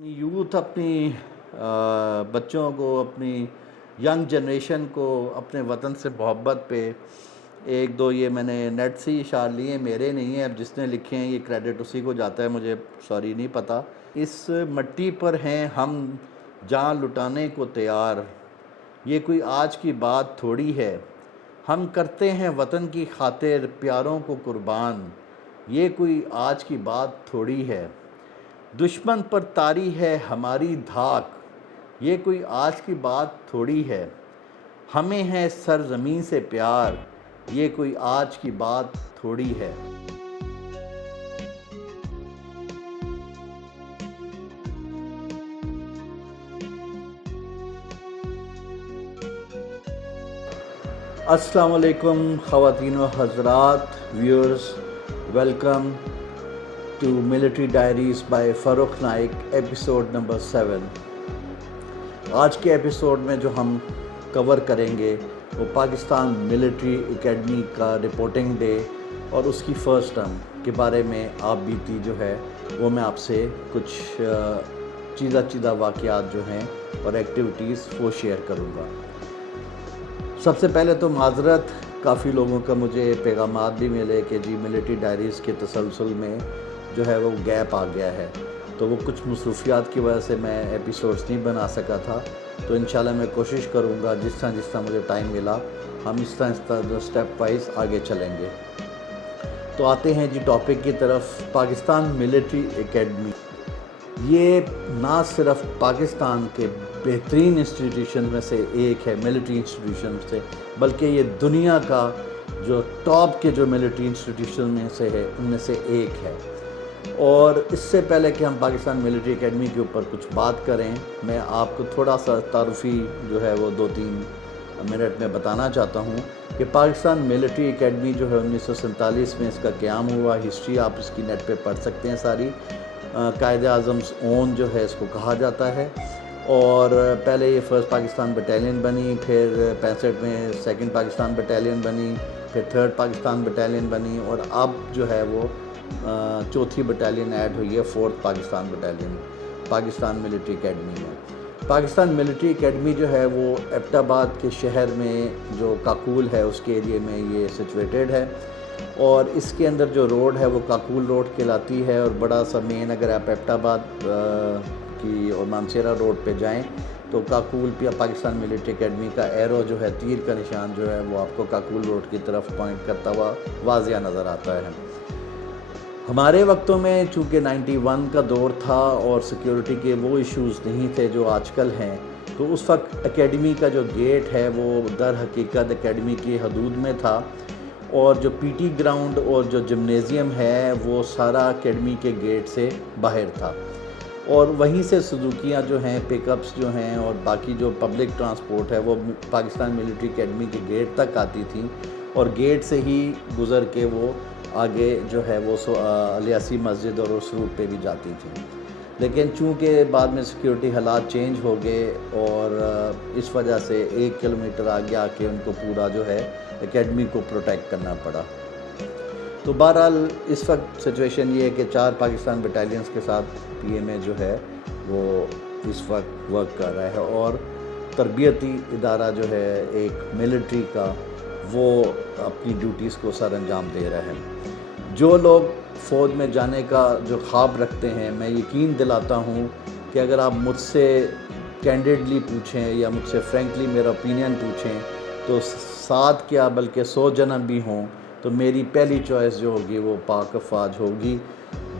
Youth अपनी बच्चों को, अपनी यंग जनरेशन को अपने वतन से मोहब्बत पे एक दो ये मैंने नेट से ही इशार लिए, मेरे नहीं हैं। अब जिसने लिखे हैं ये क्रेडिट उसी को जाता है, मुझे सॉरी नहीं पता। इस मट्टी पर हैं हम जान लुटाने को तैयार, ये कोई आज की बात थोड़ी है। हम करते हैं वतन की खातिर प्यारों को कुर्बान, ये कोई आज की बात थोड़ी है। दुश्मन पर तारी है हमारी धाक, ये कोई आज की बात थोड़ी है। हमें है सरज़मीं से प्यार, ये कोई आज की बात थोड़ी है। अस्सलाम वालेकुम ख़वातीन व हज़रात, viewers, welcome to military diaries by Farooq Naik, episode number 7। आज के एपिसोड में जो हम कवर करेंगे वो पाकिस्तान मिलिट्री एकेडमी का रिपोर्टिंग डे और उसकी फ़र्स्ट टर्म के बारे में आप बीती जो है वो मैं आपसे कुछ चीज़ा वाक़यात जो हैं और एक्टिविटीज़ वो शेयर करूँगा। सबसे पहले तो माज़रत, काफ़ी लोगों का मुझे पैगामात भी मिले कि जी मिलिट्री डायरीज़ के तसलसल में जो है वो गैप आ गया है, तो वो कुछ मसरूफियात की वजह से मैं एपिसोड्स नहीं बना सका था। तो इंशाल्लाह मैं कोशिश करूँगा जिस तरह मुझे टाइम मिला हम इस तरह स्टेप वाइज आगे चलेंगे। तो आते हैं जी टॉपिक की तरफ। पाकिस्तान मिलिट्री एकेडमी ये ना सिर्फ पाकिस्तान के बेहतरीन इंस्टीट्यूशन में से एक है, मिलिट्री इंस्टीट्यूशन से, बल्कि ये दुनिया का जो टॉप के जो मिलिट्री इंस्टीट्यूशन में से है उनमें से एक है। और इससे पहले कि हम पाकिस्तान मिलिट्री एकेडमी के ऊपर कुछ बात करें, मैं आपको थोड़ा सा तारुफ़ी जो है वो 2-3 मिनट में बताना चाहता हूँ कि पाकिस्तान मिलिट्री एकेडमी जो है 1947 में इसका क़याम हुआ। हिस्ट्री आप इसकी नेट पे पढ़ सकते हैं सारी। कायद-ए-आज़म्स ओन जो है इसको कहा जाता है। और पहले ये फर्स्ट पाकिस्तान बटालियन बनी, फिर 65 में सेकंड पाकिस्तान बटालियन बनी, फिर थर्ड पाकिस्तान बटालियन बनी, और अब जो है वो चौथी बटालियन ऐड हुई है, fourth Pakistan battalion Pakistan military academy में। पाकिस्तान मिलिट्री एकेडमी जो है वो एबटाबाद के शहर में जो काकूल है उसके एरिए में ये सिचुएटेड है। और इसके अंदर जो रोड है वो काकूल रोड कहलाती है। और बड़ा सा मेन, अगर आप एबटाबाद की और मानसेरा रोड पे जाएं तो काकूल पे पाकिस्तान मिलिट्री एकेडमी का एरो जो है, तीर का निशान जो है वो आपको काकूल रोड की तरफ पॉइंट करता हुआ वाज़िया नज़र आता है। हमारे वक्तों में चूँकि 91 का दौर था और सिक्योरिटी के वो इश्यूज़ नहीं थे जो आजकल हैं, तो उस वक्त एकेडमी का जो गेट है वो दर हकीकत एकेडमी की हदूद में था। और जो पीटी ग्राउंड और जो जिम्नेज़ियम है वो सारा एकेडमी के गेट से बाहर था। और वहीं से सुजुकियाँ जो हैं, पिकअप्स जो हैं और बाकी जो पब्लिक ट्रांसपोर्ट है वो पाकिस्तान मिलिट्री एकेडमी के गेट तक आती थी, और गेट से ही गुज़र के वो आगे जो है वो अलियासी मस्जिद और उस रूट पे भी जाती थी। लेकिन चूँकि बाद में सिक्योरिटी हालात चेंज हो गए और इस वजह से 1 किलोमीटर आगे आके उनको पूरा जो है एकेडमी को प्रोटेक्ट करना पड़ा। तो बहरहाल इस वक्त सिचुएशन ये है कि 4 पाकिस्तान बटालियंस के साथ पीएमए जो है वो इस वक्त वर्क कर रहा है, और तरबियती इदारा जो है एक मिलिट्री का वो अपनी ड्यूटीज़ को सर अंजाम दे रहा है। जो लोग फ़ौज में जाने का जो ख्वाब रखते हैं, मैं यकीन दिलाता हूँ कि अगर आप मुझसे कैंडिडली पूछें या मुझसे फ्रैंकली मेरा ओपिनियन पूछें, तो 7 क्या बल्कि 100 जन्म भी हों तो मेरी पहली चॉइस जो होगी वो पाक फ़ौज होगी।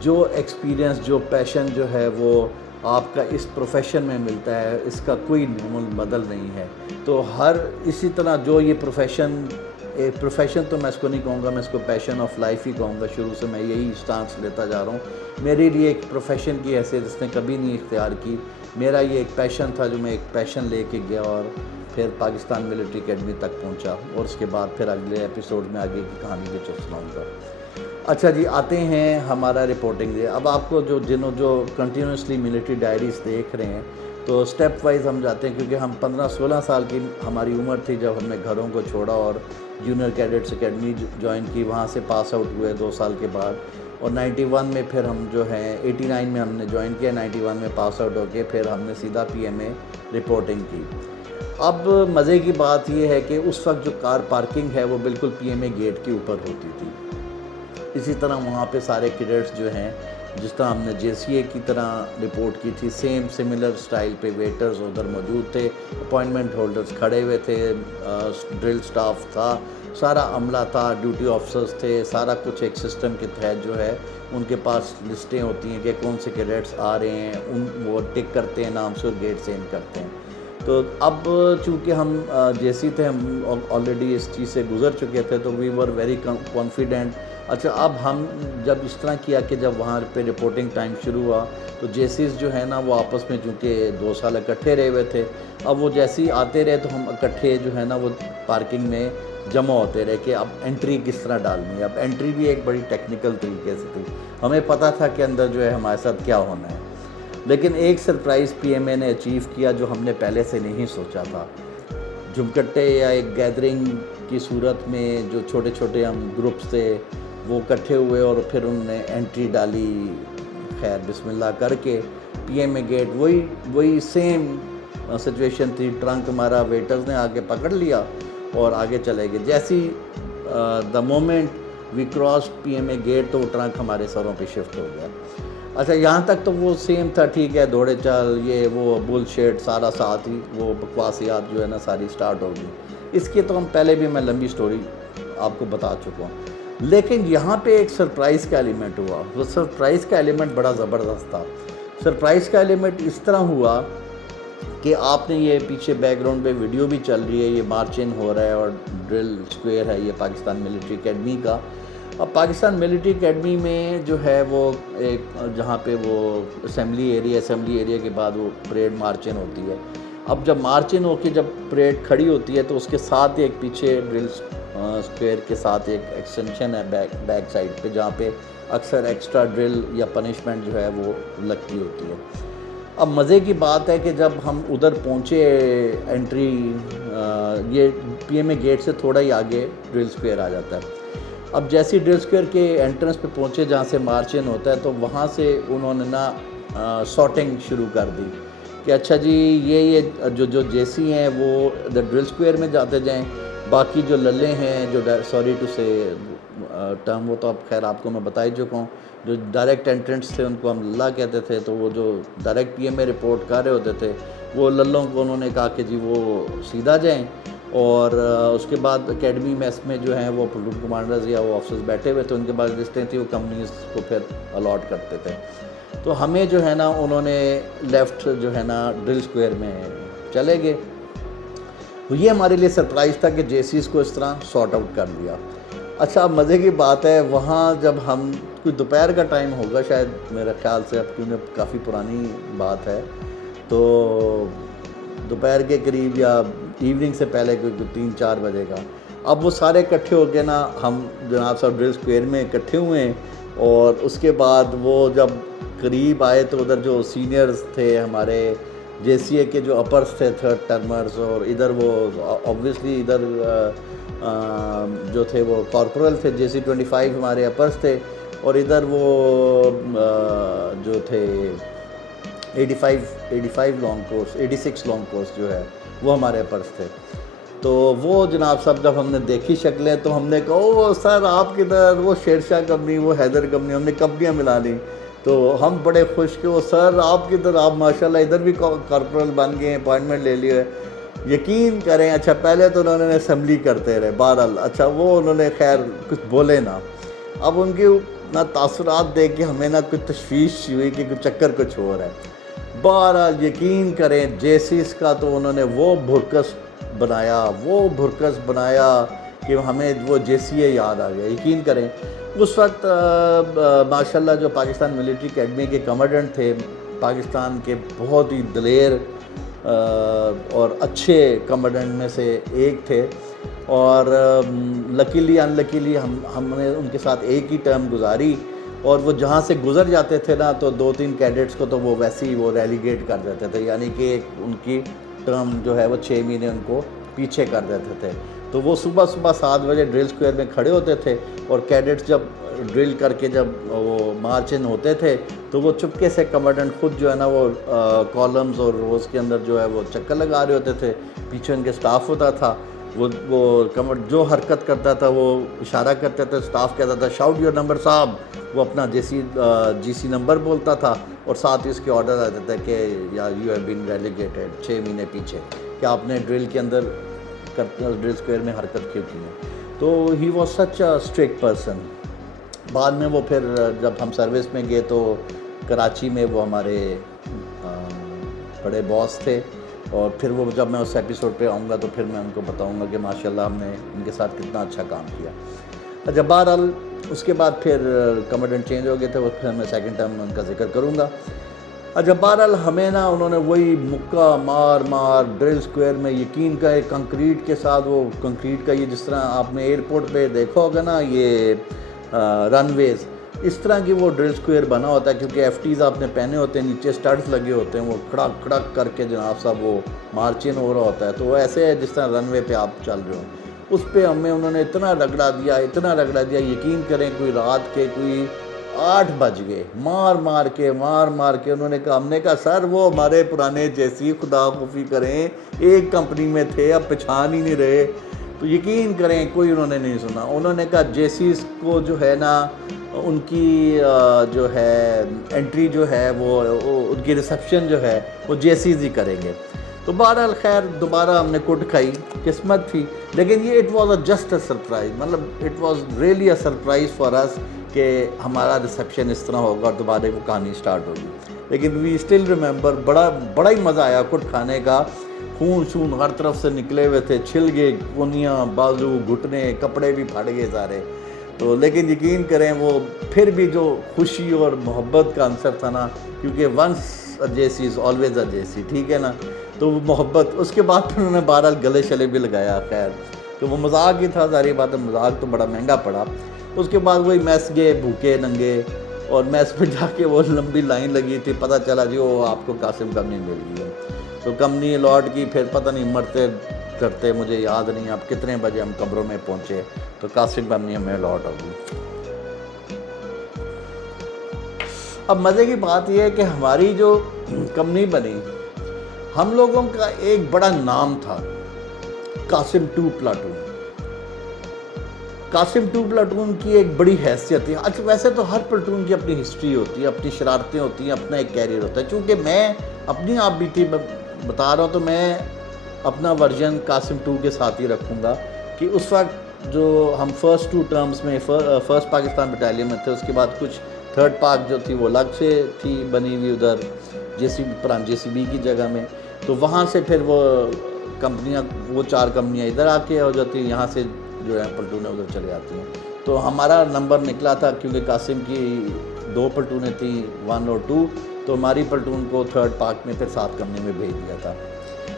जो एक्सपीरियंस, जो पैशन जो है वो आपका इस प्रोफेशन में मिलता है, इसका कोई बदल नहीं है। तो हर इसी तरह जो ये प्रोफेशन तो मैं इसको नहीं कहूँगा, मैं इसको पैशन ऑफ लाइफ ही कहूँगा। शुरू से मैं यही स्टांस लेता जा रहा हूँ। मेरे लिए एक प्रोफेशन की हैसियत इसने कभी नहीं इख्तियार की। मेरा ये एक पैशन था जो मैं एक पैशन लेके गया और फिर पाकिस्तान मिलिट्री एकेडमी तक पहुँचा, और उसके बाद फिर अगले एपिसोड में आगे की कहानी भी सुनाऊँगा। अच्छा जी, आते हैं हमारा रिपोर्टिंग डे। अब आपको जो कंटिन्यूसली मिलिट्री डायरीज़ देख रहे हैं तो स्टेप वाइज हम जाते हैं, क्योंकि हम 15-16 साल की हमारी उम्र थी जब हमने घरों को छोड़ा और जूनियर कैडेट्स एकेडमी ज्वाइन की। वहाँ से पास आउट हुए 2 साल के बाद। और 91 में फिर हम जो है 89 में हमने ज्वाइन किया, 91 में पास आउट होके फिर हमने सीधा पीएमए रिपोर्टिंग की। अब मज़े की बात यह है कि उस वक्त जो कार पार्किंग है वो बिल्कुल पीएमए गेट के ऊपर होती थी। इसी तरह वहाँ पे सारे कैडेट्स जो हैं, जिस तरह हमने जेसीए की तरह रिपोर्ट की थी, सेम सिमिलर स्टाइल पे वेटर्स उधर मौजूद थे, अपॉइंटमेंट होल्डर्स खड़े हुए थे, ड्रिल स्टाफ था, सारा अमला था, ड्यूटी ऑफिसर्स थे, सारा कुछ एक सिस्टम के तहत जो है उनके पास लिस्टें होती हैं कि कौन से कैडेट्स आ रहे हैं, उन वो टिक करते हैं नाम से और गेट से इन करते हैं। तो अब चूँकि हम जेसी थे, हम ऑलरेडी इस चीज़ से गुज़र चुके थे, तो वी वर वेरी कॉन्फिडेंट। अच्छा, अब हम जब इस तरह किया कि जब वहाँ पे रिपोर्टिंग टाइम शुरू हुआ तो जेसीज जो है ना वो आपस में चूँकि 2 साल इकट्ठे रहे हुए थे, अब वो जैसे ही आते रहे तो हम इकट्ठे जो है ना वो पार्किंग में जमा होते रहे कि अब एंट्री किस तरह डालनी है। अब एंट्री भी एक बड़ी टेक्निकल तरीके से थी, हमें पता था कि अंदर जो है हमारे साथ क्या होना है, लेकिन एक सरप्राइज़ पीएमए ने अचीव किया जो हमने पहले से नहीं सोचा था। झुमकट्टे या एक गैदरिंग की सूरत में जो छोटे छोटे हम ग्रुप्स थे वो इकट्ठे हुए और फिर उन्होंने एंट्री डाली, खैर बिस्मिल्लाह करके पीएमए गेट वही सेम सिचुएशन थी। ट्रंक हमारा वेटर्स ने आके पकड़ लिया और आगे चले गए। जैसी the moment we cross PMA gate तो वो ट्रंक हमारे सरों पे शिफ्ट हो गया। अच्छा, यहाँ तक तो वो सेम था, ठीक है, दौड़े चल, ये वो बुलशिट सारा साथ ही, वो बकवासियात जो है ना सारी स्टार्ट हो गई। इसकी तो हम पहले भी मैं लंबी स्टोरी आपको बता चुका हूँ, लेकिन यहाँ पे एक सरप्राइज़ का एलिमेंट हुआ। वो सरप्राइज़ का एलिमेंट बड़ा ज़बरदस्त था। सरप्राइज़ का एलिमेंट इस तरह हुआ कि आपने ये पीछे बैकग्राउंड पे वीडियो भी चल रही है, ये मार्च इन हो रहा है और ड्रिल स्क्वायर है ये पाकिस्तान मिलिट्री एकेडमी का। अब पाकिस्तान मिलिट्री एकेडमी में जो है वो एक जहाँ पे वो असेंबली एरिया के बाद वो परेड मार्च इन होती है। अब जब मार्च इन होकर जब परेड खड़ी होती है तो उसके साथ एक पीछे ड्रिल स्क्वायर के साथ एक एक्सटेंशन है बैक साइड पे, जहाँ पे अक्सर एक्स्ट्रा ड्रिल या पनिशमेंट जो है वो लगती होती है। अब मज़े की बात है कि जब हम उधर पहुँचे एंट्री, ये पीएमए गेट से थोड़ा ही आगे ड्रिल स्क्वायर आ जाता है। अब जैसे ड्रिल स्क्वायर के एंट्रेंस पे पहुँचे जहाँ से मार्च इन होता है तो वहाँ से उन्होंने ना सॉर्टिंग शुरू कर दी कि अच्छा जी ये जो जेसी हैं वो द ड्रिल स्क्वायर में जाते जाएं, बाकी जो लल्ले हैं जो सॉरी टू से टर्म वो तो अब खैर आपको मैं बता ही चुका हूँ, जो डायरेक्ट एंट्रेंस थे उनको हम लल्ला कहते थे, तो वो जो डायरेक्ट पीएमए रिपोर्ट कर रहे होते थे वो लल्लों को उन्होंने कहा कि जी वो सीधा जाएं। और उसके बाद एकेडमी मेस में जो हैं वो प्लूटून कमांडर्स या वो ऑफिसर्स बैठे हुए थे, उनके पास लिस्टें थी, वो कंपनीज को फिर अलॉट करते थे। तो हमें जो है ना उन्होंने लेफ़्ट जो है ना ड्रिल स्क्वायर में चले गए। तो ये हमारे लिए सरप्राइज़ था कि जेसीस को इस तरह सॉर्ट आउट कर लिया। अच्छा, अब मज़े की बात है वहाँ जब हम कुछ दोपहर का टाइम होगा शायद, मेरे ख्याल से, अब क्योंकि काफ़ी पुरानी बात है, तो दोपहर के करीब या इवनिंग से पहले कोई 3-4 बजे का। अब वो सारे इकट्ठे हो गए ना, हम जनाब साहब ड्रिल स्क्वायर में इकट्ठे हुए और उसके बाद वो जब करीब आए तो उधर जो सीनियर्स थे हमारे जेसीए के जो अपर्स थे, थर्ड टर्मर्स, और इधर वो ऑब्वियसली इधर जो थे वो कॉर्पोरल थे, जेसी 25 हमारे अपर्स थे, और इधर वो जो थे 85 लॉन्ग कोर्स, 86 लॉन्ग कोर्स जो है वो हमारे अपर्स थे। तो वो जनाब साहब जब हमने देखी शक्लें तो हमने कहा ओ सर आप किधर, वो शेरशाह कंपनी, वो हैदर कंपनी, हमने कंपनियाँ मिला ली। तो हम बड़े खुश कि वो सर आप किधर, आप माशाल्लाह इधर भी कॉर्पोरल बन गए, अपॉइंटमेंट ले लिए। यकीन करें, अच्छा पहले तो उन्होंने असेंबली करते रहे, बहरहाल अच्छा वो उन्होंने खैर कुछ बोले ना। अब उनके ना तासुरात देख के हमें ना कुछ तशवीश हुई कि कुछ चक्कर कुछ हो रहा है। बहरहाल यकीन करें जेसीस का तो उन्होंने वो भुरकस बनाया कि हमें वो जेसीए याद आ गया। यकीन करें उस वक्त माशाल्लाह जो पाकिस्तान मिलिट्री एकेडमी के कमांडेंट थे, पाकिस्तान के बहुत ही दिलेर और अच्छे कमांडेंट में से एक थे, और लकीली अनलकीली हमने उनके साथ एक ही टर्म गुजारी, और वो जहाँ से गुज़र जाते थे ना तो 2-3 कैडेट्स को तो वो वैसे ही वो रेलीगेट कर देते थे, यानी कि उनकी टर्म जो है वो 6 महीने उनको पीछे कर देते थे। तो वो सुबह सुबह 7 बजे ड्रिल स्क्वायर में खड़े होते थे और कैडेट्स जब ड्रिल करके जब वो मार्च इन होते थे तो वो चुपके से कमांडेंट खुद जो है ना वो कॉलम्स और रोज़ के अंदर जो है वो चक्कर लगा रहे होते थे। पीछे उनके स्टाफ होता था, वो जो हरकत करता था वो इशारा करते थे, स्टाफ कहता था शाउट योर नंबर साहब, वो अपना जीसी नंबर बोलता था और साथ ही उसके ऑर्डर आते थे कि या यू हैव बीन रेलीगेटेड 6 महीने पीछे कि आपने ड्रिल के अंदर ड्रिल स्क्वायर में हरकत क्यों की है। तो he was such a strict person. बाद में वो फिर जब हम सर्विस में गए तो कराची में वो हमारे बड़े बॉस थे और फिर वो जब मैं उस एपिसोड पे आऊँगा तो फिर मैं उनको बताऊँगा कि माशाल्लाह हमने उनके साथ कितना अच्छा काम किया। जब बहरहाल उसके बाद फिर कमांडेंट चेंज हो गए थे, वो फिर मैं सेकंड टाइम उनका जिक्र करूँगा। जब बहरहाल हमें ना उन्होंने वही मुक्का मार मार ड्रिल स्क्वायर में, यकीन का एक कंक्रीट के साथ, वो कंक्रीट का ये जिस तरह आपने एयरपोर्ट पे देखा होगा ना ये रनवेज़, इस तरह की वो ड्रिल स्क्वायर बना होता है क्योंकि एफटीज़ आपने पहने होते हैं, नीचे स्टड्स लगे होते हैं, वो खड़क खड़क करके जनाब साहब वो मार्चिंग हो रहा होता है। तो वो ऐसे है जिस तरह रनवे पे आप चल रहे हो। उस पर हमें उन्होंने इतना रगड़ा दिया, यकीन करें कोई रात के कोई 8 बज गए, मार मार के उन्होंने कहा, हमने कहा सर वो हमारे पुराने जैसी खुदा खुफी करें एक कंपनी में थे, अब पहचान ही नहीं रहे। तो यकीन करें कोई उन्होंने नहीं सुना। उन्होंने कहा जेसीस को जो है ना उनकी जो है एंट्री जो है वो उनकी रिसेप्शन जो है वो जेसीस ही करेंगे। तो बहरहाल खैर दोबारा हमने कुट खाई, किस्मत थी, लेकिन ये it was just a surprise, मतलब it was really a surprise for us कि हमारा रिसेप्शन इस तरह होगा और दोबारा वो कहानी स्टार्ट होगी। लेकिन वी स्टिल रिमेंबर, बड़ा ही मज़ा आया कुट खाने का। खून शून हर तरफ से निकले हुए थे, छिल गए कोनियाँ, बाजू, घुटने, कपड़े भी फट गए सारे। तो लेकिन यकीन करें वो फिर भी जो खुशी और मोहब्बत का आंसर था ना, क्योंकि once a JC is always a JC, ठीक है ना, तो वो मोहब्बत। उसके बाद फिर उन्होंने बहरहाल गले शले भी लगाया। खैर तो वो मजाक ही था, सारी बात है, मजाक तो बड़ा महंगा पड़ा। उसके बाद वही मैस गए भूखे नंगे और मैस पे जाके वो लंबी लाइन लगी थी, पता चला जी वो आपको कासिम कमनी मिल गई है। तो कमनी लौट की, फिर पता नहीं मरते डरते, मुझे याद नहीं अब कितने बजे हम कमरों में पहुँचे, तो कासिम कमनी हमें लौट होगी। अब मज़े की बात यह है कि हमारी जो कंपनी बनी, हम लोगों का एक बड़ा नाम था कासिम 2 प्लाटून। कासिम 2 प्लाटून की एक बड़ी हैसियत है। अच्छा वैसे तो हर प्लाटून की अपनी हिस्ट्री होती है, अपनी शरारतें होती हैं, अपना एक कैरियर होता है। चूँकि मैं अपनी आप बीती बता रहा हूँ तो मैं अपना वर्जन कासिम 2 के साथ ही रखूँगा कि उस वक्त जो हम फर्स्ट 2 टर्म्स में फर्स्ट पाकिस्तान बटालियन में थे, उसके बाद कुछ थर्ड पाक जो थी वो अलग से थी बनी हुई उधर जेसीबी की जगह में। तो वहाँ से फिर वो कंपनियाँ, वो 4 कंपनियाँ इधर आके हो जाती हैं, यहाँ से जो है प्लाटूनें उधर चले जाती हैं। तो हमारा नंबर निकला था क्योंकि कासिम की 2 प्लाटूनें थी 1 और 2, तो हमारी प्लाटून को थर्ड पाक में फिर 7 कंपनी में भेज दिया था।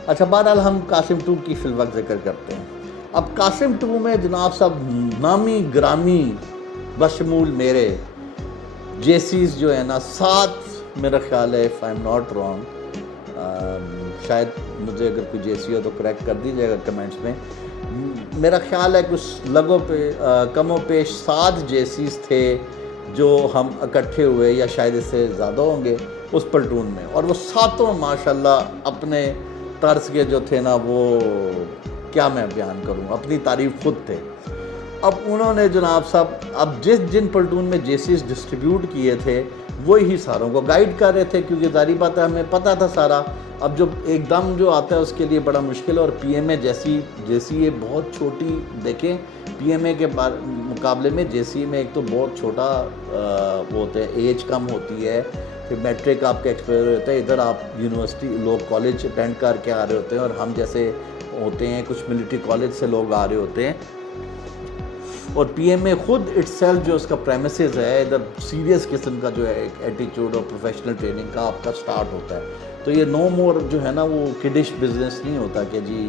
अच्छा बहरहाल हम कासिम 2 की फिलवक्त जिक्र करते हैं। अब कासिम 2 में जनाब साहब नामी ग्रामी बशमूल मेरे जेसीज जो है ना 7 मेरा ख्याल है, if I am not wrong, शायद मुझे अगर कोई जेसी हो तो करेक्ट कर दीजिएगा कमेंट्स में। मेरा ख्याल है कुछ लगों पे कमों पेश 7 जेसीज थे जो हम इकट्ठे हुए, या शायद इससे ज़्यादा होंगे उस प्लाटून में। और वो 7 माशाल्लाह अपने तर्ज के जो थे ना, वो क्या मैं बयान करूँ, अपनी तारीफ खुद थे। अब उन्होंने जनाब साहब अब जिन प्लाटून में जेसीज डिस्ट्रीब्यूट किए थे वही सारों को गाइड कर रहे थे, क्योंकि जारी बात है हमें पता था सारा। अब जो एकदम जो आता है उसके लिए बड़ा मुश्किल है। और पीएमए जेसी ये बहुत छोटी, देखें पीएमए के मुकाबले में जेसी में एक तो बहुत छोटा वो होता है, एज कम होती है, फिर मैट्रिक आपका एक्सपायर होता है, इधर आप यूनिवर्सिटी लोग कॉलेज अटेंड करके आ रहे होते हैं, और हम जैसे होते हैं कुछ मिलिट्री कॉलेज से लोग आ रहे होते हैं। और पीएमए खुद इटसेल्फ जो उसका प्रेमिसेस है, इधर सीरियस किस्म का जो है एक एटीट्यूड और प्रोफेशनल ट्रेनिंग का आपका स्टार्ट होता है। तो ये नो मोर जो है ना वो किडिश बिजनेस नहीं होता कि जी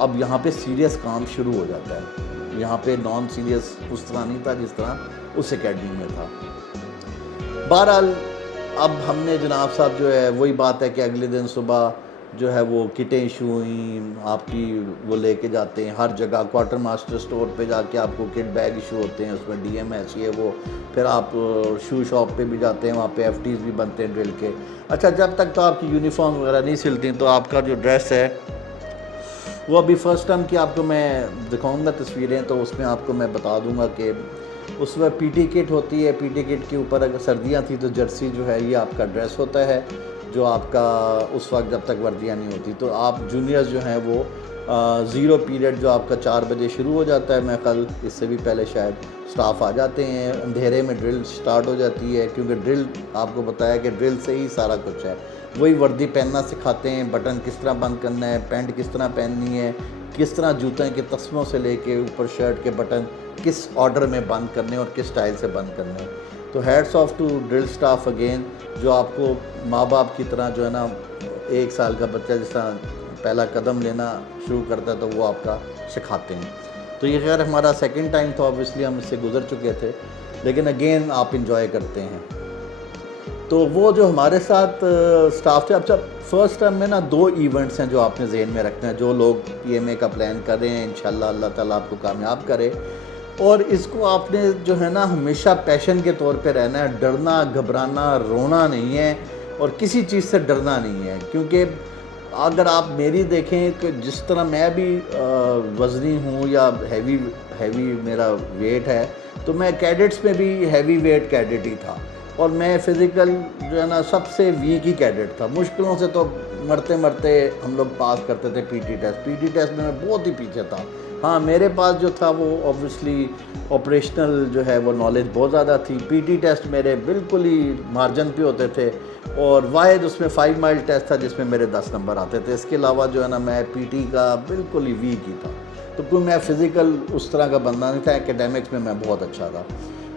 अब यहाँ पे सीरियस काम शुरू हो जाता है। यहाँ पे नॉन सीरियस उस तरह नहीं था जिस तरह उस एकेडमी में था। बहरहाल अब हमने जनाब साहब जो है वही बात है कि अगले दिन सुबह जो है वो किटें इशू हुई आपकी, वो लेके जाते हैं हर जगह। क्वार्टर मास्टर स्टोर पे जाके आपको किट बैग इशू होते हैं, उसमें DMS ये वो। फिर आप शू शॉप पे भी जाते हैं, वहाँ पे FTs भी बनते हैं ड्रिल के। अच्छा, जब तक तो आपकी यूनिफॉर्म वगैरह नहीं सिलती तो आपका जो ड्रेस है वो अभी फ़र्स्ट टाइम की आपको मैं दिखाऊंगा तस्वीरें, तो उसमें आपको मैं बता दूंगा कि उस वक्त PT किट होती है। PT किट के ऊपर अगर सर्दियाँ थी तो जर्सी जो है ये आपका ड्रेस होता है, जो आपका उस वक्त जब तक वर्दियाँ नहीं होती। तो आप जूनियर्स जो हैं वो 0 पीरियड जो आपका 4 बजे शुरू हो जाता है, मैं कल इससे भी पहले शायद स्टाफ आ जाते हैं, अंधेरे में ड्रिल स्टार्ट हो जाती है, क्योंकि ड्रिल आपको बताया कि ड्रिल से ही सारा कुछ है। वही वर्दी पहनना सिखाते हैं, बटन किस तरह बंद करना है, पैंट किस तरह पहननी है, किस तरह जूते के तस्मों से लेके ऊपर शर्ट के बटन किस ऑर्डर में बंद करने और किस स्टाइल से बंद करने। तो hats off to drill staff again, जो आपको माँ बाप की तरह जो है ना, 1 साल का बच्चा जिस तरह पहला कदम लेना शुरू करता है तो वो आपका सिखाते हैं। तो ये खैर हमारा सेकंड टाइम था, ऑब्वियसली हम इससे गुजर चुके थे, लेकिन अगेन आप इंजॉय करते हैं। तो वो जो हमारे साथ स्टाफ थे, अब जब फर्स्ट टाइम में ना 2 इवेंट्स हैं जो आपने जहन में रखना है। जो लोग PMA का प्लान कर रहे हैं, इंशाल्लाह अल्लाह ताला आपको कामयाब करे, और इसको आपने जो है ना हमेशा पैशन के तौर पे रहना है। डरना, घबराना, रोना नहीं है, और किसी चीज़ से डरना नहीं है। क्योंकि अगर आप मेरी देखें कि जिस तरह मैं भी वज़नी हूँ या हैवी मेरा वेट है, तो मैं कैडेट्स में भी हैवी वेट कैडेट ही था, और मैं फ़िज़िकल जो है ना सबसे वीक ही कैडेट था। मुश्किलों से तो मरते मरते हम लोग पास करते थे PT टेस्ट में मैं बहुत ही पीछे था। हाँ, मेरे पास जो था वो ऑब्वियसली ऑपरेशनल जो है वो नॉलेज बहुत ज़्यादा थी। PT टेस्ट मेरे बिल्कुल ही मार्जिन पे होते थे, और वाहिद उसमें 5 माइल टेस्ट था जिसमें मेरे 10 नंबर आते थे। इसके अलावा जो है ना मैं PT का बिल्कुल ही वीक ही था। तो कोई मैं फ़िज़िकल उस तरह का बंदा नहीं था। एकेडमिक्स में मैं बहुत अच्छा था।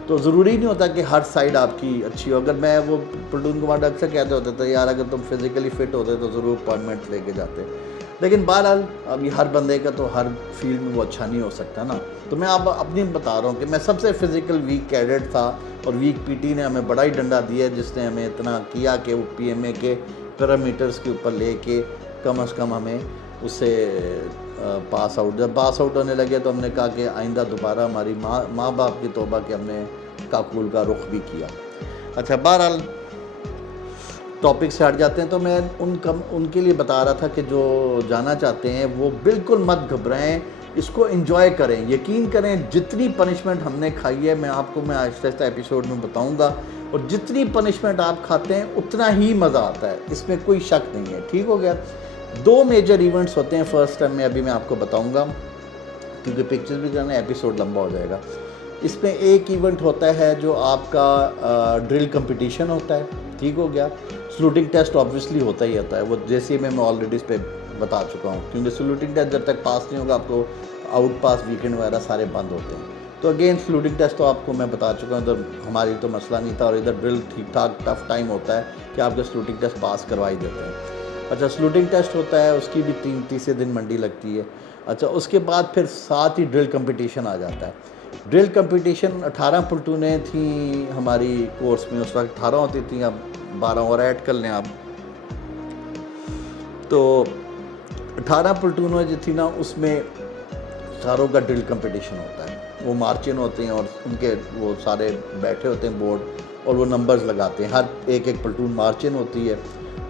तो ज़रूरी नहीं होता कि हर साइड आपकी अच्छी हो। अगर मैं वो प्लटून कमांडर अक्सर कहते होते थे, यार अगर तुम फिज़िकली फ़िट होते तो ज़रूर अपॉइंटमेंट लेके जाते। लेकिन बहरहाल अभी हर बंदे का तो हर फील्ड में वो अच्छा नहीं हो सकता ना। तो मैं आप अपनी बता रहा हूँ कि मैं सबसे फ़िज़िकल वीक कैडेट था, और वीक PT ने हमें बड़ा ही डंडा दिया, जिसने हमें इतना किया कि वो PMA के पैरामीटर्स के ऊपर लेके कम से कम हमें उससे पास आउट। जब पास आउट होने लगे तो हमने कहा कि आइंदा दोबारा हमारी माँ बाप की तौबा कि हमने काकूल का रुख भी किया। अच्छा, बहरहाल टॉपिक से हट जाते हैं। तो मैं उनके लिए बता रहा था कि जो जाना चाहते हैं वो बिल्कुल मत घबराएं, इसको एंजॉय करें। यकीन करें, जितनी पनिशमेंट हमने खाई है, मैं आहिस्ता आहिस्ता एपिसोड में बताऊंगा, और जितनी पनिशमेंट आप खाते हैं उतना ही मज़ा आता है, इसमें कोई शक नहीं है। ठीक हो गया। 2 मेजर इवेंट्स होते हैं फर्स्ट टाइम में, अभी मैं आपको बताऊंगा, क्योंकि पिक्चर्स भी करना है, एपिसोड लंबा हो जाएगा। इसमें एक इवेंट होता है जो आपका ड्रिल कंपटीशन होता है। ठीक हो गया। सलूटिंग टेस्ट ऑब्वियसली होता ही होता है, वो जैसे मैं ऑलरेडी इस पर बता चुका हूँ, क्योंकि सलूटिंग टेस्ट जब तक पास नहीं होगा आपको आउट पास वीकेंड वगैरह सारे बंद होते हैं। तो अगेन सलूटिंग टेस्ट तो आपको मैं बता चुका हूँ, तो हमारी तो मसला नहीं था, और इधर ड्रिल ठीक ठाक टफ टाइम होता है कि आपके सलूटिंग टेस्ट पास करवा ही देते हैं। अच्छा, सलूटिंग टेस्ट होता है, उसकी भी 3 दिन मंडी लगती है। अच्छा, उसके बाद फिर साथ ही ड्रिल कंपटीशन आ जाता है। ड्रिल कंपटीशन 18 प्लटूनें थी हमारी कोर्स में, उस वक्त 18 होती थी, अब 12 और ऐड कर लें आप। तो 18 प्लटूनें जो थी ना, उसमें सारों का ड्रिल कंपटीशन होता है। वो मार्चिन होते हैं और उनके वो सारे बैठे होते हैं बोर्ड, और वो नंबर्स लगाते हैं। हर एक प्लटून मार्चिन होती है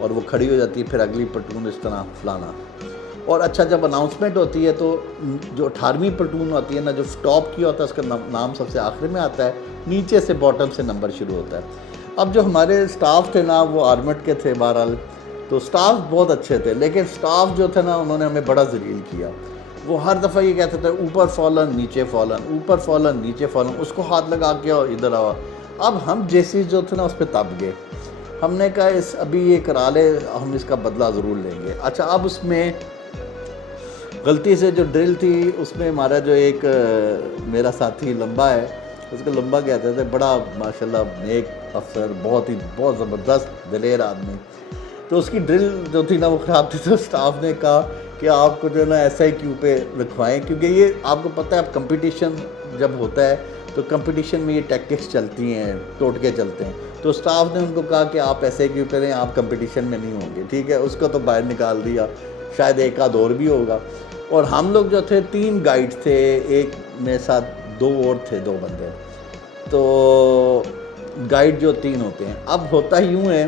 और वो खड़ी हो जाती है, फिर अगली प्लटून इस तरह फलाना। और अच्छा, जब अनाउंसमेंट होती है तो जो 18वीं प्लटून होती है ना, जो टॉप की होता है उसका नाम सबसे आखिर में आता है, नीचे से बॉटम से नंबर शुरू होता है। अब जो हमारे स्टाफ थे ना, वो आर्मड के थे बहरहाल, तो स्टाफ बहुत अच्छे थे, लेकिन स्टाफ जो थे ना, उन्होंने हमें बड़ा जलील किया। वो हर दफ़ा ये कहते थे ऊपर फॉलन नीचे फॉलन, ऊपर फॉलन नीचे फॉलन, उसको हाथ लगा के और इधर आओ। अब हम जैसी जो थे ना उस पर तब गए, हमने कहा इस अभी ये करा ले, हम इसका बदला ज़रूर लेंगे। अच्छा, अब उसमें गलती से जो ड्रिल थी उसमें हमारा जो एक मेरा साथी लंबा है, उसको लंबा कहते थे, बड़ा माशाल्लाह नेक अफसर, बहुत ज़बरदस्त दिलेर आदमी। तो उसकी ड्रिल जो थी ना वो ख़राब थी, तो स्टाफ ने कहा कि आपको जो है ना SIQ पे रखवाएं, क्योंकि ये आपको पता है, अब कंपटीशन जब होता है तो कंपटीशन में ये टैक्टिक्स चलती हैं, टोटके चलते हैं। तो स्टाफ ने उनको कहा कि आप ऐसे क्यों करें, आप कंपटीशन में नहीं होंगे, ठीक है। उसको तो बाहर निकाल दिया, शायद एक आध और भी होगा। और हम लोग जो थे 3 गाइड थे, एक मेरे साथ 2 और थे, 2 बंदे। तो गाइड जो 3 होते हैं, अब होता यूँ है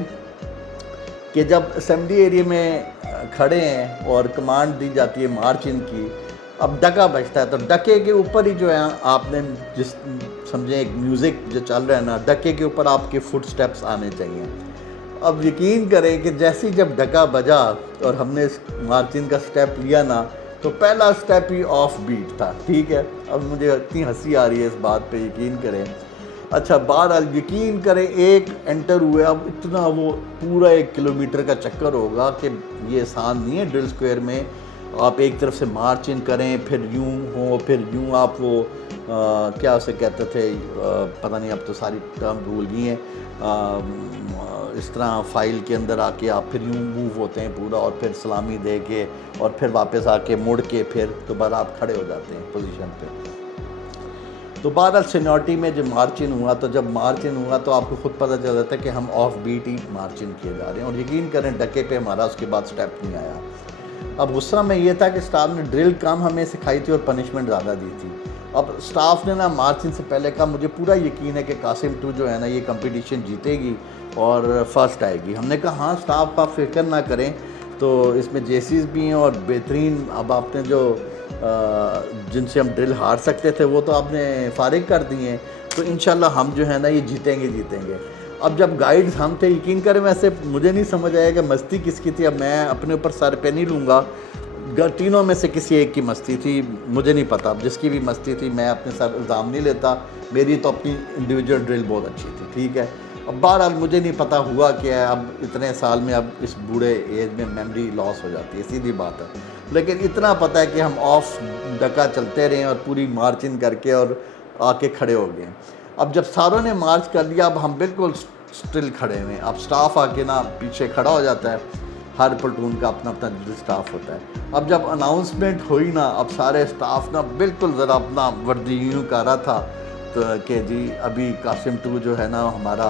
कि जब असेंबली एरिया में खड़े हैं और कमांड दी जाती है मार्च इन की, अब डका बजता है, तो डके के ऊपर ही जो है आपने जिस समझे एक म्यूज़िक जो चल रहा है ना, डके के ऊपर आपके फुट स्टेप्स आने चाहिए। अब यकीन करें कि जैसे ही जब डका बजा और हमने मार्च इन का स्टेप लिया ना, तो पहला स्टेप ही ऑफ बीट था, ठीक है। अब मुझे इतनी हंसी आ रही है इस बात पे, यकीन करें। अच्छा, बहरहाल यकीन करें एक एंटर हुए, अब इतना वो पूरा 1 किलोमीटर का चक्कर होगा कि ये आसान नहीं है। ड्रिल स्क्वायर में आप एक तरफ से मार्च इन करें, फिर यूं हो, फिर यूं आप वो क्या उसे कहते थे, पता नहीं, अब तो सारी टर्म भूल गई हैं। इस तरह फाइल के अंदर आके आप फिर यूं मूव होते हैं पूरा, और फिर सलामी दे के और फिर वापस आके मुड़ के फिर दोबारा आप खड़े हो जाते हैं पोजीशन पे। तो बहरहाल सीनियरिटी में जब मार्च इन हुआ, तो जब मार्च इन हुआ तो आपको ख़ुद पता चल जाता है कि हम ऑफ बीट ही मार्च इन किए जा रहे हैं। और यकीन करें डके पे हमारा उसके बाद स्टेप नहीं आया। अब गुस्सा में ये था कि स्टाफ ने ड्रिल कम हमें सिखाई थी और पनिशमेंट ज़्यादा दी थी। अब स्टाफ ने ना मार्च इन से पहले कहा, मुझे पूरा यकीन है कि कासिम 2 जो है ना ये कंपटीशन जीतेगी और फर्स्ट आएगी। हमने कहा हाँ स्टाफ, आप फिक्र ना करें, तो इसमें जेसीज भी हैं और बेहतरीन, अब आपने जो जिनसे हम ड्रिल हार सकते थे वो तो आपने फारिग कर दिए हैं, तो इंशाल्लाह हम जो है ना ये जीतेंगे। अब जब गाइड्स हम थे, यकीन करें वैसे मुझे नहीं समझ आया कि मस्ती किसकी थी। अब मैं अपने ऊपर सर पे नहीं लूँगा, तीनों में से किसी एक की मस्ती थी, मुझे नहीं पता। अब जिसकी भी मस्ती थी, मैं अपने सर इल्ज़ाम नहीं लेता, मेरी तो अपनी इंडिविजुअल ड्रिल बहुत अच्छी थी, ठीक है। अब बहरहाल मुझे नहीं पता हुआ क्या है, अब इतने साल में अब इस बूढ़े एज में मेमोरी लॉस हो जाती है, सीधी बात है। लेकिन इतना पता है कि हम ऑफ डका चलते रहे और पूरी मार्च इन करके और आके खड़े हो गए। अब जब सारों ने मार्च कर लिया, अब हम बिल्कुल स्टिल खड़े हुए हैं। अब स्टाफ आके ना पीछे खड़ा हो जाता है, हर प्लेटून का अपना अपना ड्रिल स्टाफ होता है। अब जब अनाउंसमेंट हुई ना, अब सारे स्टाफ ना बिल्कुल ज़रा अपना वर्दी यूँ कर रहा था तो कि जी अभी कासिम 2 जो है ना हमारा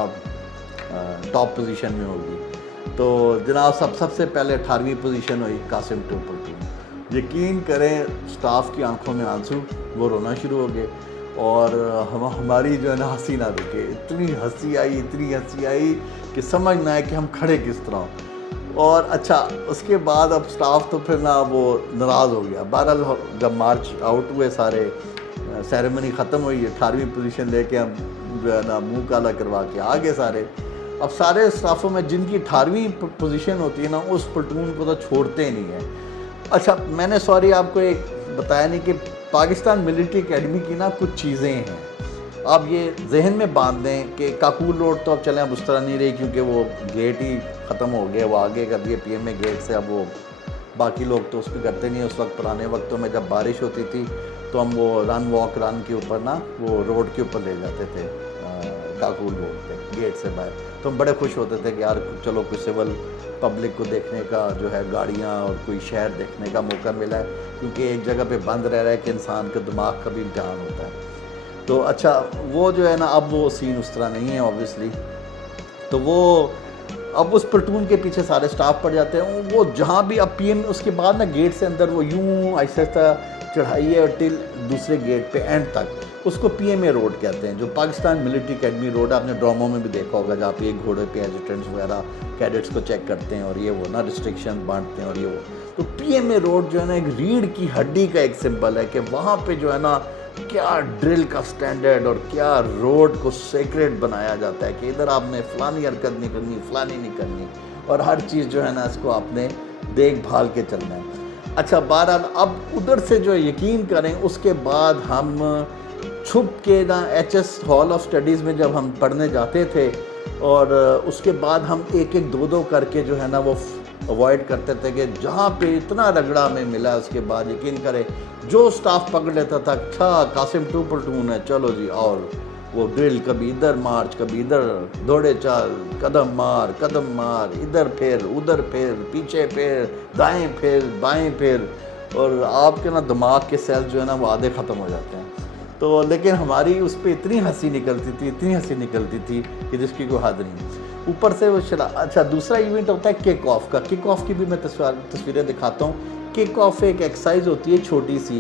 टॉप पोजीशन में होगी। तो जनाब सबसे पहले 18वीं पोजीशन हुई कासिम 2 प्लेटून। यकीन करें स्टाफ की आंखों में आंसू, वो रोना शुरू हो गए और हमारी जो है ना हंसी ना रुके। इतनी हंसी आई कि समझ ना आए कि हम खड़े किस तरह। और अच्छा उसके बाद अब स्टाफ तो फिर ना वो नाराज़ हो गया। बहरहाल जब मार्च आउट हुए सारे, सेरेमनी ख़त्म हुई, 18वीं पोजीशन लेके हम जो है ना मुंह काला करवा के आ गए सारे। अब सारे स्टाफों में जिनकी 18वीं पोजीशन होती है ना, उस प्लेटून को तो छोड़ते नहीं है। अच्छा मैंने सॉरी आपको एक बताया नहीं कि पाकिस्तान मिलिट्री एकेडमी की ना कुछ चीज़ें हैं, आप ये जहन में बांध दें कि काकूल रोड तो अब चलें, अब उस तरह नहीं रही क्योंकि वो गेट ही ख़त्म हो गया, वो आगे कर दिए पीएमए गेट से। अब वो बाकी लोग तो उस पर करते नहीं। उस वक्त पुराने वक्तों में जब बारिश होती थी तो हम वो रन के ऊपर ना वो रोड के ऊपर ले जाते थे, काकूल रोड पे गेट से बाहर। तो हम बड़े खुश होते थे कि यार चलो कोई सिविल पब्लिक को देखने का जो है, गाड़ियाँ और कोई शहर देखने का मौका मिला है, क्योंकि एक जगह पे बंद रह रहा है कि इंसान का दिमाग का भी इम्तिहान होता है। तो अच्छा वो जो है ना, अब वो सीन उस तरह नहीं है ऑब्वियसली। तो वो अब उस प्लेटून के पीछे सारे स्टाफ पड़ जाते हैं। वो जहाँ भी अब पीएम उसके बाद ना गेट से अंदर वो यूँ ऐसा चढ़ाई है टिल दूसरे गेट पे एंड तक, उसको पीएमए रोड कहते हैं, जो पाकिस्तान मिलिट्री एकेडमी रोड। आपने ड्रामों में भी देखा होगा जहाँ पे एक घोड़े पे एडजुटेंट्स वगैरह कैडेट्स को चेक करते हैं और ये वो ना रिस्ट्रिक्शन बांटते हैं और ये वो। तो पीएमए रोड जो है ना एक रीढ़ की हड्डी का एक सिंबल है कि वहाँ पे जो है ना क्या ड्रिल का स्टैंडर्ड और क्या रोड को सेक्रेट बनाया जाता है कि इधर आपने फ़लानी हरकत नहीं करनी, फ़लानी नहीं करनी, और हर चीज़ जो है ना इसको आपने देखभाल के चलना है। अच्छा बहरहाल अब उधर से जो यकीन करें उसके बाद हम छुप के ना एचएस हॉल ऑफ स्टडीज़ में जब हम पढ़ने जाते थे, और उसके बाद हम एक एक दो करके जो है ना वो अवॉइड करते थे कि जहाँ पे इतना रगड़ा में मिला उसके बाद यकीन करें जो स्टाफ पकड़ लेता था, अच्छा कासिम 2 प्लेटून है, चलो जी। और वो ड्रिल कभी इधर मार्च, कभी इधर दौड़े चाल, कदम मार, इधर फेर, उधर फेर, पीछे फेर, दाएं फेर, बाएं फेर, और आपके ना दिमाग के सेल जो है ना वो आधे ख़त्म हो जाते हैं। तो लेकिन हमारी उस पर इतनी हंसी निकलती थी कि जिसकी कोई हद नहीं। ऊपर से वो चला। अच्छा, दूसरा इवेंट होता है किक ऑफ का। किक ऑफ की भी मैं तस्वीरें दिखाता हूँ। किक ऑफ एक एक्सरसाइज होती है छोटी सी,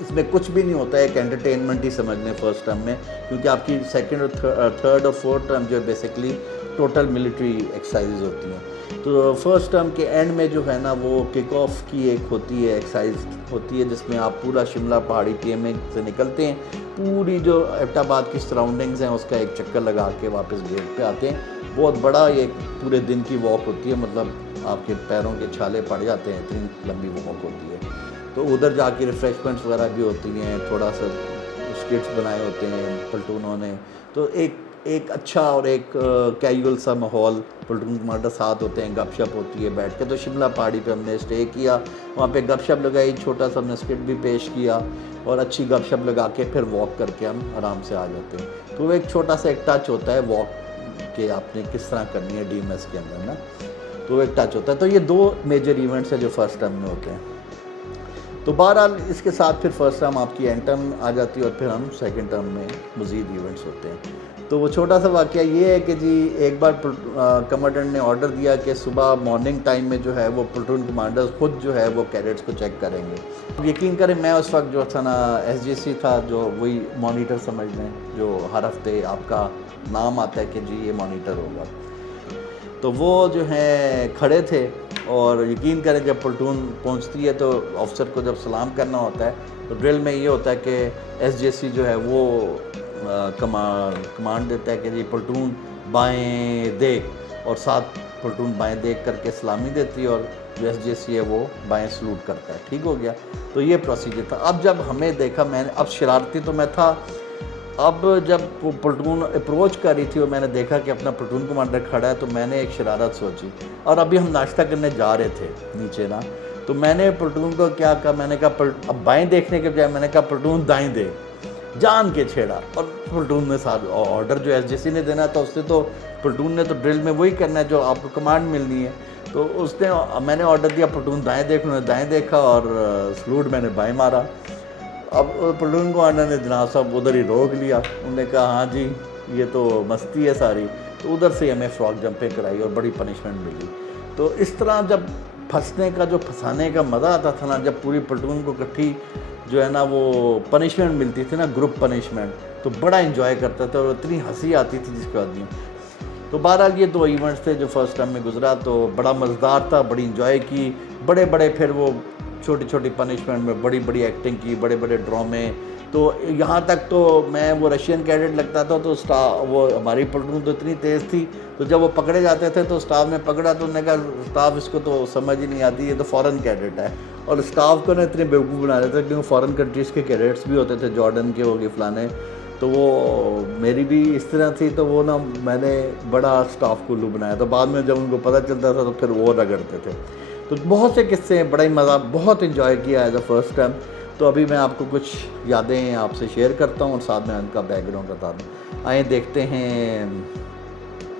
इसमें कुछ भी नहीं होता है, एक एंटरटेनमेंट ही समझ लें फर्स्ट टर्म में, क्योंकि आपकी सेकंड और थर्ड और फोर्थ टर्म जो है बेसिकली टोटल मिलिट्री एक्सरसाइजेज होती हैं। तो फर्स्ट टर्म के एंड में जो है ना वो किक ऑफ की एक होती है, एक्सरसाइज होती है, जिसमें आप पूरा शिमला पहाड़ी पीएमए से निकलते हैं, पूरी जो एबटाबाद की सराउंडिंग्स हैं उसका एक चक्कर लगा के वापस गेट पे आते हैं। बहुत बड़ा ये पूरे दिन की वॉक होती है, मतलब आपके पैरों के छाले पड़ जाते हैं, इतनी लंबी वॉक होती है। तो उधर जाके रिफ़्रेशमेंट्स वगैरह भी होती हैं, थोड़ा सा स्किट्स बनाए होते हैं प्लटूनों ने। तो एक अच्छा और एक कैजुअल सा माहौल, प्लटून कमांडर साथ होते हैं, गपशप होती है बैठ के। तो शिमला पहाड़ी पे हमने स्टे किया, वहाँ पे गपशप लगाई, छोटा सा हमने स्किट भी पेश किया और अच्छी गपशप लगा के फिर वॉक करके हम आराम से आ जाते हैं। तो वो एक छोटा सा एक टच होता है वॉक के, आपने किस तरह करनी है DMS के अंदर ना, तो एक टच होता है। तो ये 2 मेजर इवेंट्स हैं जो फर्स्ट टर्म में होते हैं। तो बहरहाल इसके साथ फिर फर्स्ट टर्म आपकी एंड टर्म आ जाती है और फिर हम सेकंड टर्म में मज़ीद इवेंट्स होते हैं। तो वो छोटा सा वाक़या ये है कि जी एक बार कमांडेंट ने ऑर्डर दिया कि सुबह मॉर्निंग टाइम में जो है वो प्लटून कमांडर्स खुद जो है वो कैडेट्स को चेक करेंगे। अब यकीन करें मैं उस वक्त जो था ना SJC था, जो वही मॉनिटर समझ लें, जो हर हफ्ते आपका नाम आता है कि जी ये मॉनिटर होगा। तो वो जो है खड़े थे और यकीन करें जब प्लटून पहुंचती है तो ऑफिसर को जब सलाम करना होता है तो ड्रिल में ये होता है कि SJC जो है वो कमांड देता है कि जी प्लटून बाएं देख, और 7 प्लटून बाएं देख करके सलामी देती है और जो SJC है वो बाएं सलूट करता है। ठीक हो गया। तो ये प्रोसीजर था। अब जब हमें देखा, मैंने, अब शरारती तो मैं था, अब जब वो प्लटून अप्रोच कर रही थी और मैंने देखा कि अपना प्लटून कमांडर खड़ा है, तो मैंने एक शरारत सोची। और अभी हम नाश्ता करने जा रहे थे नीचे ना, तो मैंने प्लटून को क्या कहा, मैंने कहा अब बाएं देखने के बजाय मैंने कहा प्लटून दाएं दे, जान के छेड़ा। और प्लटून ने साथ ऑर्डर जो SJC ने देना था उससे, तो प्लटून ने तो ड्रिल में वही करना है जो आपको कमांड मिलनी है। तो उसने, मैंने ऑर्डर दिया प्लटून दाएँ देख, उन्होंने दाएँ देखा और सलूट मैंने बाएँ मारा। अब प्लटून कमांडर ने जनाब साहब उधर ही रोक लिया, उन्होंने कहा हाँ जी ये तो मस्ती है सारी। तो उधर से हमें फ्रॉग जंपिंग कराई और बड़ी पनिशमेंट मिली। तो इस तरह जब फंसने का, जो फंसाने का मज़ा आता था ना, जब पूरी प्लटून को इकट्ठी जो है ना वो पनिशमेंट मिलती थी ना, ग्रुप पनिशमेंट, तो बड़ा इन्जॉय करता था और इतनी हंसी आती थी जिसके बाद नहीं। तो बहरहाल ये 2 इवेंट्स थे जो फर्स्ट टाइम में गुजरा, तो बड़ा मज़ेदार था, बड़ी इन्जॉय की, बड़े बड़े फिर वो छोटी छोटी पनिशमेंट में बड़ी बड़ी एक्टिंग की, बड़े बड़े ड्रामे। तो यहाँ तक तो मैं वो रशियन कैडेट लगता था, तो वो हमारी प्लटून तो इतनी तेज़ थी, तो जब वो पकड़े जाते थे तो स्टाफ ने पकड़ा तो उन्होंने कहा स्टाफ इसको तो समझ ही नहीं आती, ये तो फ़ॉरेन कैडेट है। और स्टाफ को ना इतने बेवकूफ़ बना देते थे, क्योंकि फ़ॉरेन कंट्रीज़ के कैडेट्स भी होते थे, जॉर्डन के हो गए फलाने। तो वो मेरी भी इस तरह थी, तो वो ना मैंने बड़ा स्टाफ को उल्लू बनाया। तो बाद में जब उनको पता चलता था तो फिर वो रगड़ते थे। तो बहुत से किस्से, बड़ा ही मज़ा, बहुत इन्जॉय किया एज अ फर्स्ट टाइम। तो अभी मैं आपको कुछ यादें आपसे शेयर करता हूँ और साथ में उनका बैकग्राउंड बता दूँ। आइए देखते हैं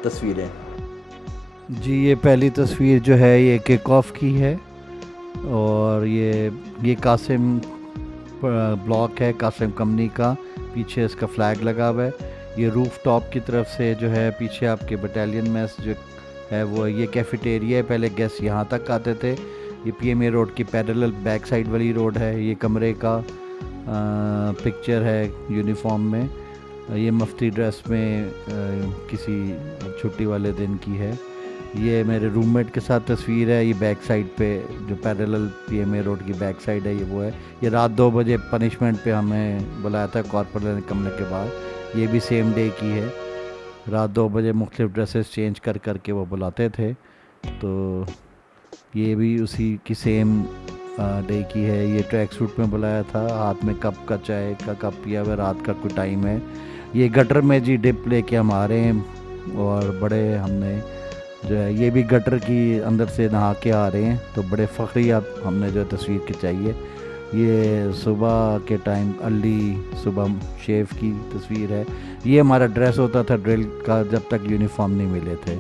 तस्वीरें। जी ये पहली तस्वीर जो है ये किक ऑफ की है, और ये कासिम ब्लॉक है, कासिम कंपनी का, पीछे इसका फ्लैग लगा हुआ है। ये रूफ टॉप की तरफ से जो है पीछे आपके बटालियन मेस जो है वो, ये कैफेटेरिया है, पहले गेस्ट यहाँ तक आते थे। ये PMA रोड की पैरेलल बैक साइड वाली रोड है। ये कमरे का पिक्चर है यूनिफॉर्म में, ये मफ्ती ड्रेस में किसी छुट्टी वाले दिन की है। ये मेरे रूममेट के साथ तस्वीर है। ये बैक साइड पे जो पैरेलल PMA रोड की बैक साइड है, ये वो है। ये रात 2 बजे पनिशमेंट पे हमें बुलाया था कॉर्पोरल निकलने के बाद। ये भी सेम डे की है, रात 2 बजे मुख्तलिफ ड्रेसेस चेंज कर करके वो बुलाते थे। तो ये भी उसी की सेम डे की है। ये ट्रैक सूट में बुलाया था, हाथ में कप का चाय का कप पिया हुआ, रात का कोई टाइम है। ये गटर में जी डिप लेके हम आ रहे हैं और बड़े हमने जो है ये भी गटर की अंदर से नहा के आ रहे हैं, तो बड़े फ़ख्री आप हमने जो तस्वीर खिंचाई है। ये सुबह के टाइम अर्ली सुबह शेव की तस्वीर है। ये हमारा ड्रेस होता था ड्रिल का जब तक यूनिफॉर्म नहीं मिले थे।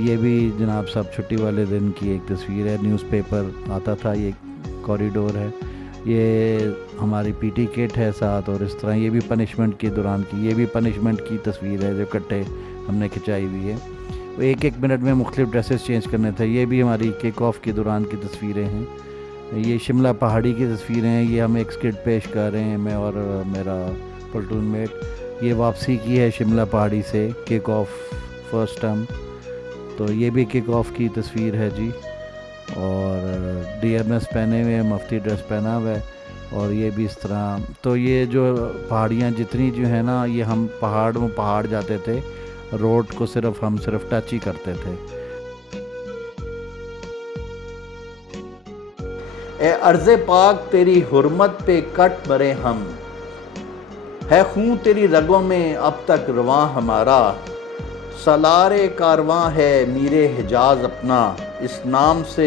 ये भी जनाब साहब छुट्टी वाले दिन की एक तस्वीर है, न्यूज़पेपर आता था, ये कॉरिडोर है। ये हमारी पीटी किट है साथ, और इस तरह ये भी पनिशमेंट के दौरान की, ये भी पनिशमेंट की तस्वीर है जो कट्टे हमने खिंचाई हुई है। वो एक एक मिनट में मुख्तलिफ ड्रेसेस चेंज करने थे। ये भी हमारी किक ऑफ के दौरान की तस्वीरें हैं। ये शिमला पहाड़ी की तस्वीरें हैं। ये हम एक स्किट पेश कर रहे हैं, मैं और मेरा प्लटून मेट। ये वापसी की है शिमला पहाड़ी से, किक ऑफ फर्स्ट टर्म। तो ये भी किक ऑफ की तस्वीर है जी। और DMS पहने हुए हैं, मुफ्ती ड्रेस पहना हुआ है, और ये भी इस तरह। तो ये जो पहाड़ियाँ जितनी जो है ना, ये हम पहाड़ जाते थे, रोड को हम सिर्फ टच ही करते थे। ए अर्ज़े पाक तेरी हुर्मत पे कट मरे हम, है खून तेरी रगों में अब तक रवां हमारा। सलारे कारवां है मीरे हिजाज अपना, इस नाम से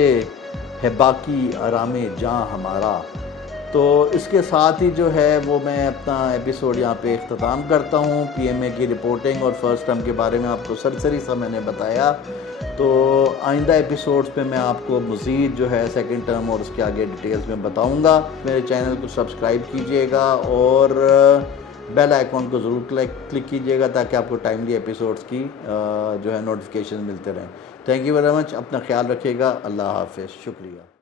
है बाकी आरामे जां हमारा। तो इसके साथ ही जो है वो मैं अपना एपिसोड यहाँ पे इख्तिताम करता हूँ। PMA की रिपोर्टिंग और फर्स्ट टर्म के बारे में आपको सरसरी सा मैंने बताया। तो आइंदा एपिसोड्स पे मैं आपको मज़ीद जो है सेकंड टर्म और उसके आगे डिटेल्स में बताऊँगा। मेरे चैनल को सब्सक्राइब कीजिएगा और बेल आइकॉन को ज़रूर क्लिक कीजिएगा ताकि आपको टाइमली एपिसोड्स की जो है नोटिफिकेशन मिलते रहें। Thank you very much. अपना ख्याल रखिएगा। अल्लाह हाफ़िज़। शुक्रिया।